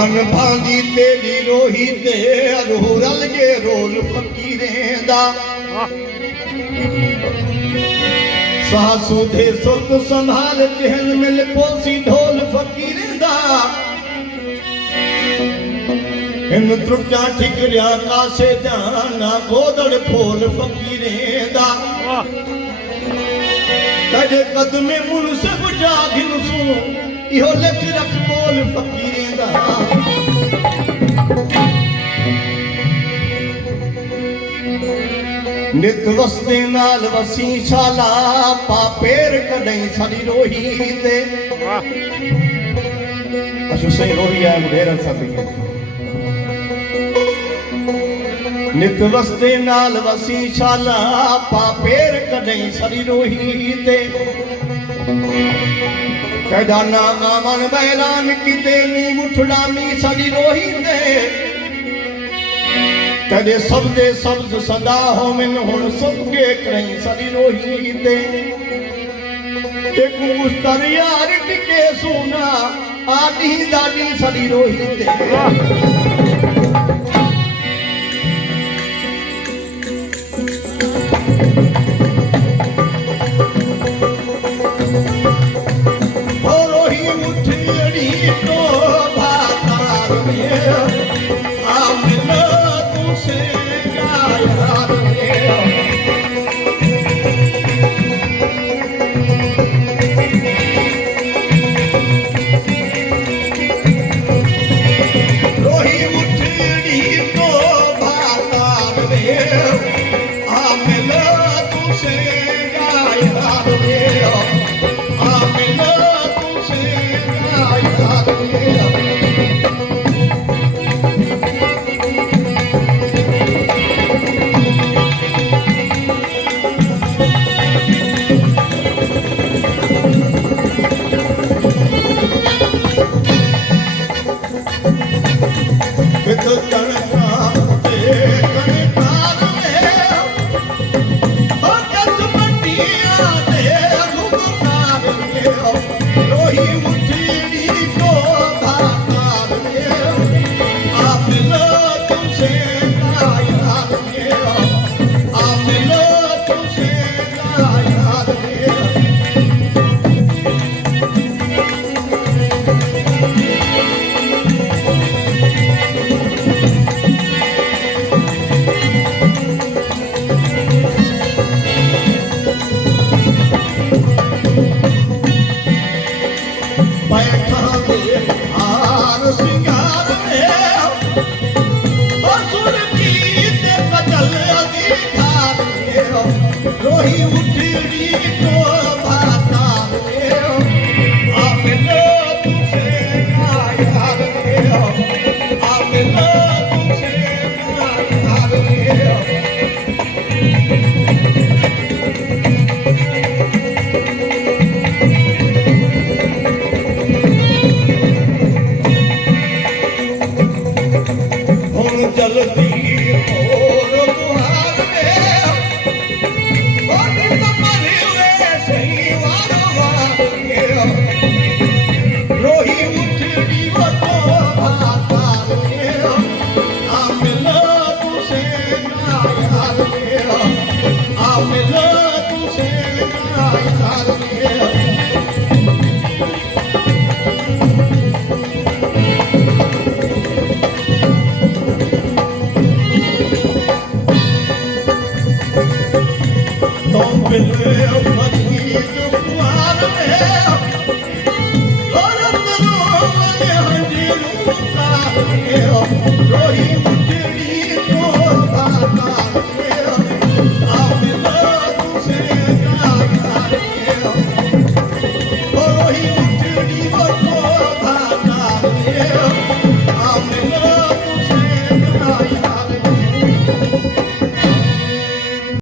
अनभांदी तेरी रोही ते अरहुरल जे रोल फकीरें दा सासू दे सुत संभाल चहल मिल पोसी ढोल फकीरें दा इन त्रुटिया ठिकरिया कासे जाना गोदड़ फोल फकीरें दा कदे कदमे मुनस बुझा दिन सू इहो लिख रख बोल फकीरें दा नित वसदे नाल वसी शाला पापेर कदई साडी रोही ते अशु सही रोही है ढेर सदी नित वसदे नाल वसी शाला पापेर कदई साडी रोही ते कदाना आमन बैलान किते नी मुठड़ामी साडी रोही ते कदे सबदे सब्ज सदा हो मिन हुन सबके करई साडी रोही ते कूस तर यार टिके सोना आदी दादी साडी रोही ते Rohi